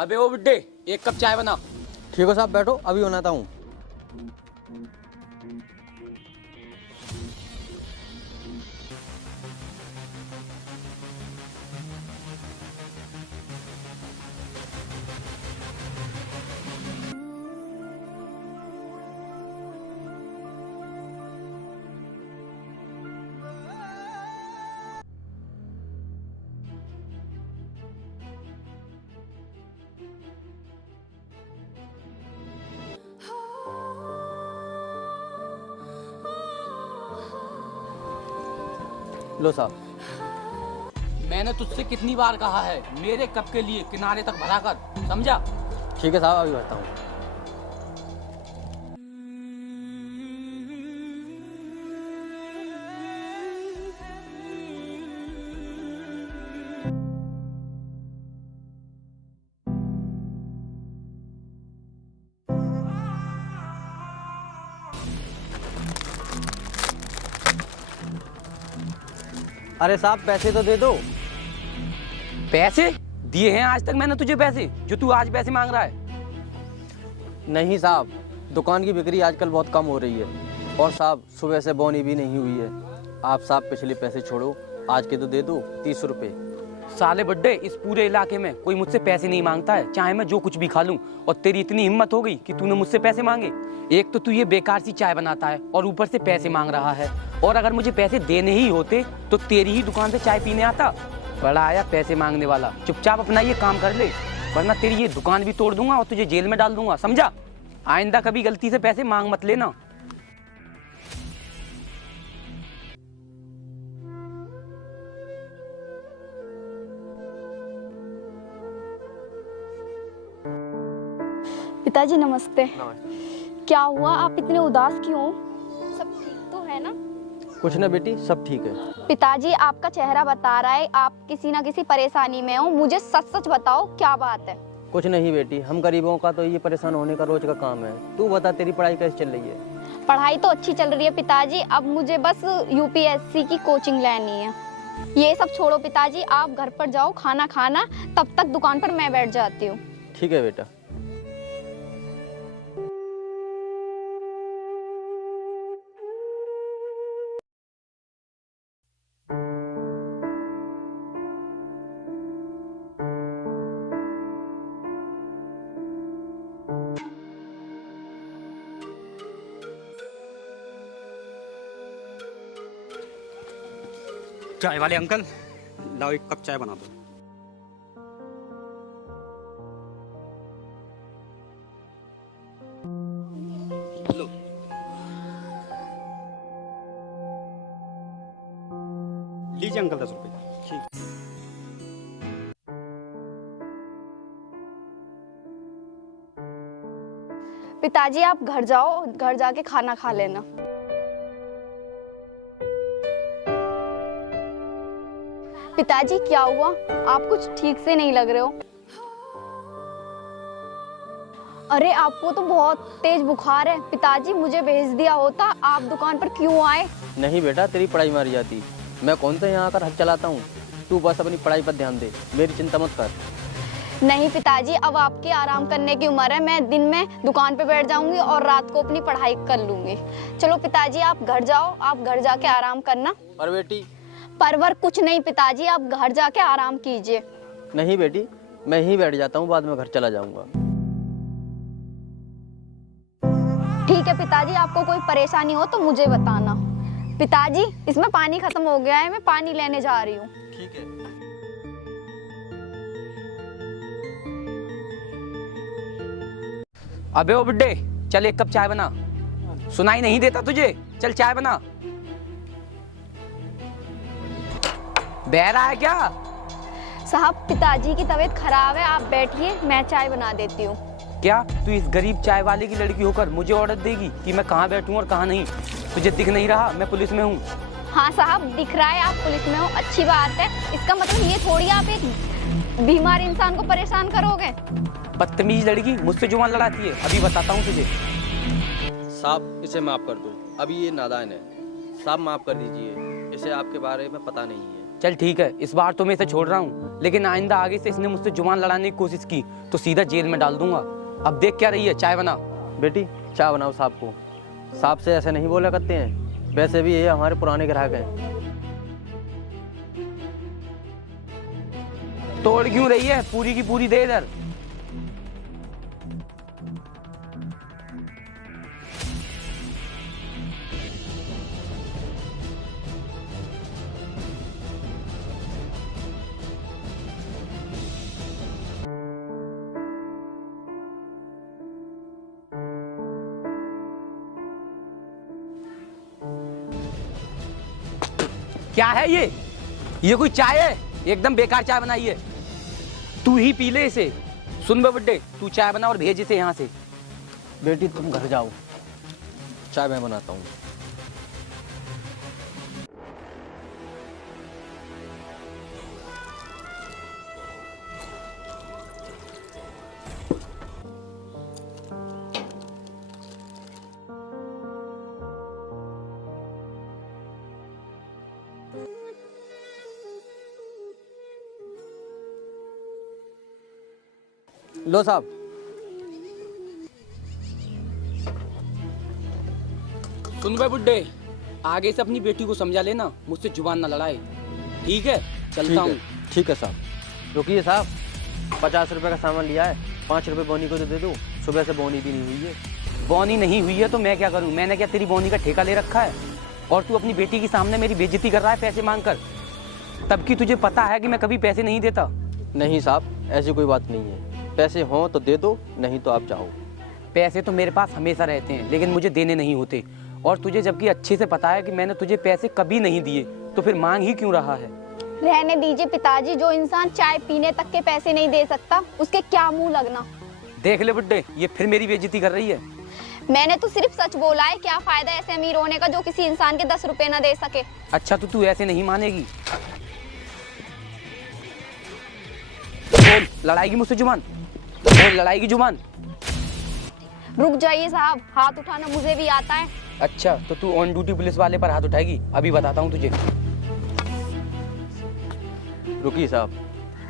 अबे ओ बुड्ढे, एक कप चाय बना। ठीक है साहब, बैठो, अभी बनाता हूँ। लो साहब। मैंने तुझसे कितनी बार कहा है मेरे कप के लिए किनारे तक भरा कर, समझा? ठीक है साहब, अभी भरता हूँ। अरे साहब, पैसे तो दे दो। पैसे दिए हैं आज तक मैंने तुझे पैसे, जो तू आज पैसे मांग रहा है? नहीं साहब, दुकान की बिक्री आजकल बहुत कम हो रही है, और साहब सुबह से बोनी भी नहीं हुई है। आप साहब पिछले पैसे छोड़ो, आज के तो दे दो 30 रुपये। साले बड्डे, इस पूरे इलाके में कोई मुझसे पैसे नहीं मांगता है, चाहे मैं जो कुछ भी खा लूं। और तेरी इतनी हिम्मत हो गई कि तूने मुझसे पैसे मांगे? एक तो तू ये बेकार सी चाय बनाता है और ऊपर से पैसे मांग रहा है। और अगर मुझे पैसे देने ही होते तो तेरी ही दुकान से चाय पीने आता। बड़ा आया पैसे मांगने वाला। चुपचाप अपना ये काम कर ले, वरना तेरी ये दुकान भी तोड़ दूंगा और तुझे जेल में डाल दूंगा, समझा? आइंदा कभी गलती से पैसे मांग मत लेना। पिताजी नमस्ते। क्या हुआ, आप इतने उदास क्यों? सब ठीक तो है ना? कुछ ना बेटी, सब ठीक है। पिताजी, आपका चेहरा बता रहा है आप किसी ना किसी परेशानी में हो। मुझे सच सच बताओ, क्या बात है? कुछ नहीं बेटी, हम गरीबों का तो ये परेशान होने का रोज का काम है। तू बता, तेरी पढ़ाई कैसे चल रही है? पढ़ाई तो अच्छी चल रही है पिताजी, अब मुझे बस यूपीएससी की कोचिंग लेनी है। ये सब छोड़ो पिताजी, आप घर पर जाओ खाना खाना, तब तक दुकान पर मैं बैठ जाती हूँ। ठीक है बेटा। चाय वाले अंकल, लाओ एक कप चाय बना दो। लो। लीजिए अंकल 10 रुपए। ठीक। पिताजी आप घर जाओ, घर जाके खाना खा लेना। पिताजी क्या हुआ, आप कुछ ठीक से नहीं लग रहे हो। अरे आपको तो बहुत तेज बुखार है। पिताजी मुझे भेज दिया होता, आप दुकान पर क्यों आए? नहीं बेटा, तेरी पढ़ाई मारी जाती, मैं कौन सा यहाँ आकर हक चलाता हूँ। तू बस अपनी पढ़ाई पर ध्यान दे, मेरी चिंता मत कर। नहीं पिताजी, अब आपकी आराम करने की उम्र है। मैं दिन में दुकान पे बैठ जाऊंगी और रात को अपनी पढ़ाई कर लूंगी। चलो पिताजी आप घर जाओ, आप घर जाके आराम करना। पर बेटी। परवर कुछ नहीं पिताजी, आप घर जाके आराम कीजिए। नहीं बेटी, मैं यहीं बैठ जाता हूँ, बाद में घर चला जाऊंगा। ठीक है पिताजी, आपको कोई परेशानी हो तो मुझे बताना। पिताजी इसमें पानी खत्म हो गया है, मैं पानी लेने जा रही हूँ। ठीक है। अबे ओ बुड्ढे, चल एक कप चाय बना। सुनाई नहीं देता तुझे? चल चाय बना। बहरा है क्या? साहब पिताजी की तबीयत खराब है, आप बैठिए, मैं चाय बना देती हूँ। क्या तू इस गरीब चाय वाले की लड़की होकर मुझे ऑर्डर देगी कि मैं कहाँ बैठूं और कहाँ नहीं? तुझे दिख नहीं रहा मैं पुलिस में हूँ? हाँ साहब दिख रहा है, आप पुलिस में हो, अच्छी बात है। इसका मतलब ये थोड़ी आप एक बीमार इंसान को परेशान करोगे। बदतमीज लड़की मुझसे जुबान लड़ाती है, अभी बताता हूँ तुझे। साहब इसे माफ कर दो, अभी ये नादान है। साहब माफ कर दीजिए, इसे आपके बारे में पता नहीं है। चल ठीक है, इस बार तो मैं इसे छोड़ रहा हूँ, लेकिन आइंदा आगे से इसने मुझसे जुबान लड़ाने की कोशिश की तो सीधा जेल में डाल दूंगा। अब देख क्या रही है, चाय बना। बेटी चाय बनाओ साहब को। साहब से ऐसे नहीं बोला करते हैं, वैसे भी ये हमारे पुराने ग्राहक हैं। तोड़ क्यों रही है, पूरी की पूरी दे इधर। क्या है ये कोई चाय है? एकदम बेकार चाय बनाई है। तू ही पी ले इसे। सुन बे बुड्ढे, तू चाय बना और भेज इसे यहाँ से। बेटी तुम घर जाओ, चाय मैं बनाता हूँ। लो साहब। सुन बे बुड्ढे, आगे से अपनी बेटी को समझा लेना, मुझसे जुबान ना लड़ाए। ठीक है, चलता हूँ। ठीक है साहब। रुकिए साहब, 50 रुपए का सामान लिया है, 5 रुपए बोनी को तो दे दो। सुबह से बोनी भी नहीं हुई है। बोनी नहीं हुई है तो मैं क्या करूँ? मैंने क्या तेरी बोनी का ठेका ले रखा है? और तू अपनी बेटी के सामने मेरी बेइज्जती कर रहा है पैसे मांग कर, तब कि तुझे पता है कि मैं कभी पैसे नहीं देता। नहीं साहब, ऐसी कोई बात नहीं है। पैसे हों तो दे दो, नहीं तो आप जाओ। पैसे तो मेरे पास हमेशा रहते हैं, लेकिन मुझे देने नहीं होते। और तुझे जबकि अच्छे से पता है कि मैंने तुझे पैसे कभी नहीं दिए, तो फिर मांग ही क्यों रहा है? रहने दीजिए पिताजी, जो इंसान चाय पीने तक के पैसे नहीं दे सकता उसके क्या मुंह लगना। देख ले बुड्ढे, ये फिर मेरी बेइज्जती कर रही है। मैंने तो सिर्फ सच बोला है, क्या फायदा ऐसे अमीर होने का जो किसी इंसान के 10 रुपए ना दे सके। अच्छा तो तू ऐसे नहीं मानेगी? बोल, लड़ाएगी मुझसे जुबान? बोल, लड़ाएगी जुबान? रुक जाइए साहब, हाथ उठाना मुझे भी आता है। अच्छा तो तू ऑन ड्यूटी पुलिस वाले पर हाथ उठाएगी? अभी बताता हूँ तुझे। रुकिए साहब,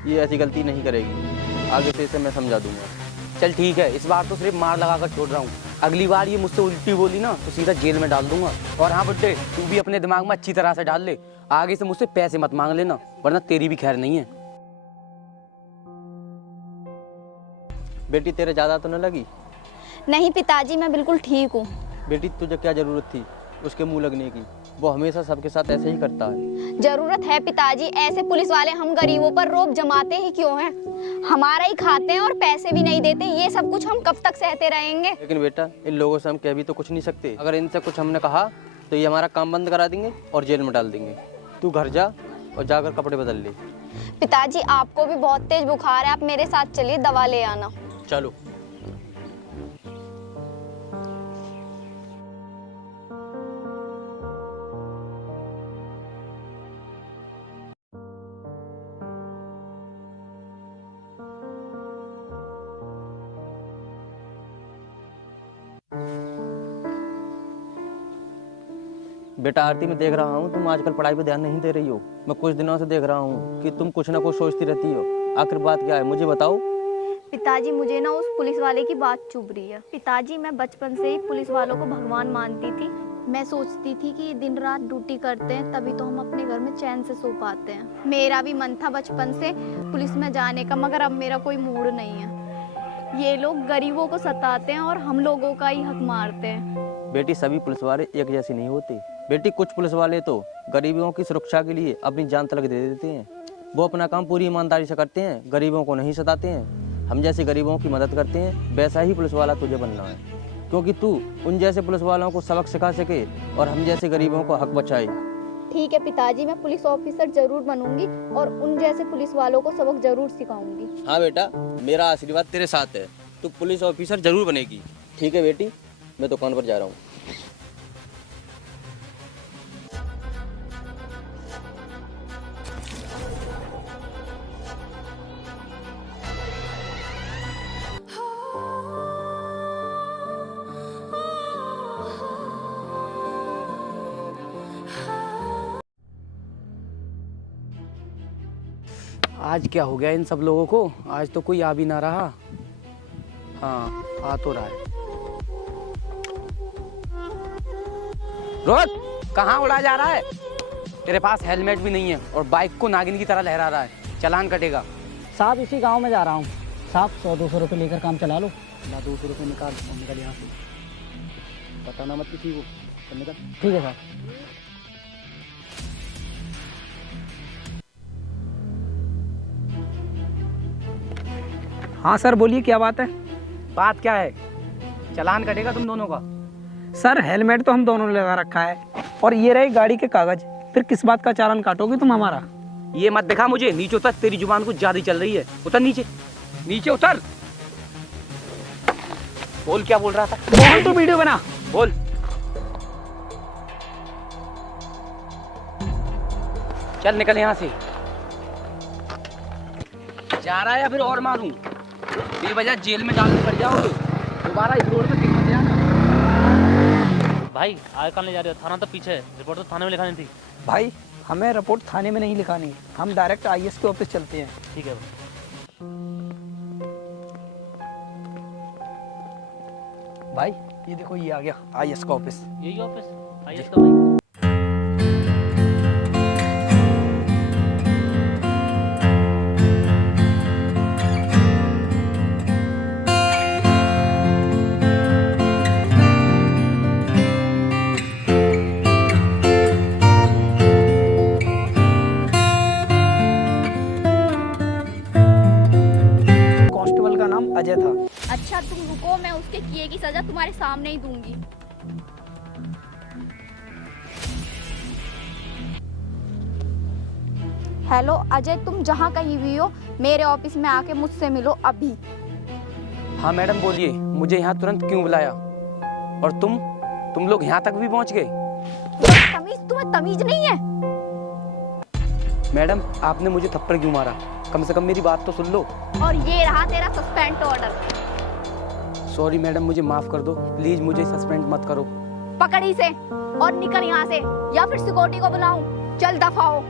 ये ऐसी गलती नहीं करेगी, आगे से इसे मैं समझा दूंगा। चल ठीक है, इस बार तो सिर्फ मार लगा कर छोड़ रहा हूँ। अगली बार ये मुझसे उल्टी बोली ना तो सीधा जेल में डाल दूंगा। और हाँ बुड्ढे, तू भी अपने दिमाग में अच्छी तरह से डाल ले, आगे से मुझसे पैसे मत मांग लेना, वरना तेरी भी खैर नहीं है। बेटी तेरे ज़्यादा तो न लगी? नहीं पिताजी, मैं बिल्कुल ठीक हूँ। बेटी तुझे क्या ज़रूरत थी उसके मुंह लगने की? वो हमेशा सबके साथ ऐसे ही करता है। जरूरत है पिताजी, ऐसे पुलिस वाले हम गरीबों पर रोब जमाते ही क्यों हैं? हमारा ही खाते हैं और पैसे भी नहीं देते, ये सब कुछ हम कब तक सहते रहेंगे? लेकिन बेटा, इन लोगों से हम कह भी तो कुछ नहीं सकते। अगर इनसे कुछ हमने कहा तो ये हमारा काम बंद करा देंगे और जेल में डाल देंगे। तू घर जा और जाकर कपड़े बदल ले। पिताजी आपको भी बहुत तेज बुखार है, आप मेरे साथ चलिए, दवा ले आना। चलो। बेटा आरती, मैं देख रहा हूँ तुम आजकल पढ़ाई पे ध्यान नहीं दे रही हो। मैं कुछ दिनों से देख रहा हूँ कि तुम कुछ ना कुछ सोचती रहती हो। आखिर बात क्या है, मुझे बताओ। पिताजी मुझे ना उस पुलिस वाले की बात चुभ रही है। पिताजी मैं बचपन से ही पुलिस वालों को भगवान मानती थी। मैं सोचती थी कि दिन रात ड्यूटी करते हैं तभी तो हम अपने घर में चैन से सो पाते हैं। मेरा भी मन था बचपन से पुलिस में जाने का, मगर अब मेरा कोई मूड नहीं है। ये लोग गरीबों को सताते हैं और हम लोगों का ही हक मारते हैं। बेटी सभी पुलिस वाले एक जैसे नहीं होते। बेटी कुछ पुलिस वाले तो गरीबों की सुरक्षा के लिए अपनी जान तक दे देते हैं। वो अपना काम पूरी ईमानदारी से करते हैं, गरीबों को नहीं सताते हैं। हम जैसे गरीबों की मदद करते हैं, वैसा ही पुलिस वाला तुझे बनना है, क्योंकि तू उन जैसे पुलिस वालों को सबक सिखा सके और हम जैसे गरीबों को हक बचाए। ठीक है पिताजी, मैं पुलिस ऑफिसर जरूर बनूंगी और उन जैसे पुलिस वालों को सबक जरूर सिखाऊंगी। हाँ बेटा, मेरा आशीर्वाद तेरे साथ है, तू पुलिस ऑफिसर जरूर बनेगी। ठीक है बेटी, मैं दुकान पर जा रहा हूँ। आज क्या हो गया इन सब लोगों को? आज तो कोई आ भी ना रहा। हाँ, आ तो रहा है। रोहित, कहाँ उड़ा जा रहा है? तेरे पास हेलमेट भी नहीं है और बाइक को नागिन की तरह लहरा रहा है। चालान कटेगा। साहब इसी गांव में जा रहा हूँ। साहब 100-200 रुपये लेकर काम चला लो। ना 200 रुपये निकाल और निकल यहाँ से। बताना मत किसी को। चल निकल। ठीक है साहब। हाँ सर, बोलिए क्या बात है? बात क्या है? चालान कटेगा तुम दोनों का। सर हेलमेट तो हम दोनों ने लगा रखा है और ये रहे गाड़ी के कागज, फिर किस बात का चालान काटोगे तुम हमारा? ये मत दिखा मुझे। नीचे उतर, तेरी जुबान कुछ ज्यादा चल रही है। उतर नीचे, नीचे उतर। बोल, क्या बोल रहा था? मोहन तो वीडियो बना। बोल। चल निकल यहाँ से। जा रहा है या फिर और मारूं? बेवजह जेल में डालने पड़ जाओगे। दोबारा इस रोड पे दिख मत जाना। भाई आगे कहाँ ले जा रहे हो? थाना तो पीछे है, रिपोर्ट तो थाने में लिखानी थी। भाई हमें रिपोर्ट थाने में नहीं लिखानी, हम डायरेक्ट IAS के ऑफिस चलते हैं। ठीक है भाई ये देखो, ये आ गया IAS का ऑफिस। यही ऑफिस आइए तो भाई। कांस्टेबल का नाम अजय था। अच्छा तुम रुको, मैं उसके किए की सजा तुम्हारे सामने ही दूंगी। हेलो अजय, तुम जहाँ कहीं भी हो मेरे ऑफिस में आके मुझसे मिलो अभी। हाँ मैडम बोलिए, मुझे यहाँ तुरंत क्यों बुलाया? और तुम लोग यहाँ तक भी पहुँच गए? तुम्हें तमीज नहीं है? मैडम आपने मुझे थप्पड़ क्यों मारा? कम से कम मेरी बात तो सुन लो। और ये रहा तेरा सस्पेंड ऑर्डर। सॉरी मैडम, मुझे माफ कर दो। प्लीज मुझे सस्पेंड मत करो। पकड़ इसे और निकल यहाँ से, या फिर सिक्योरिटी को बुलाऊं। चल दफा हो।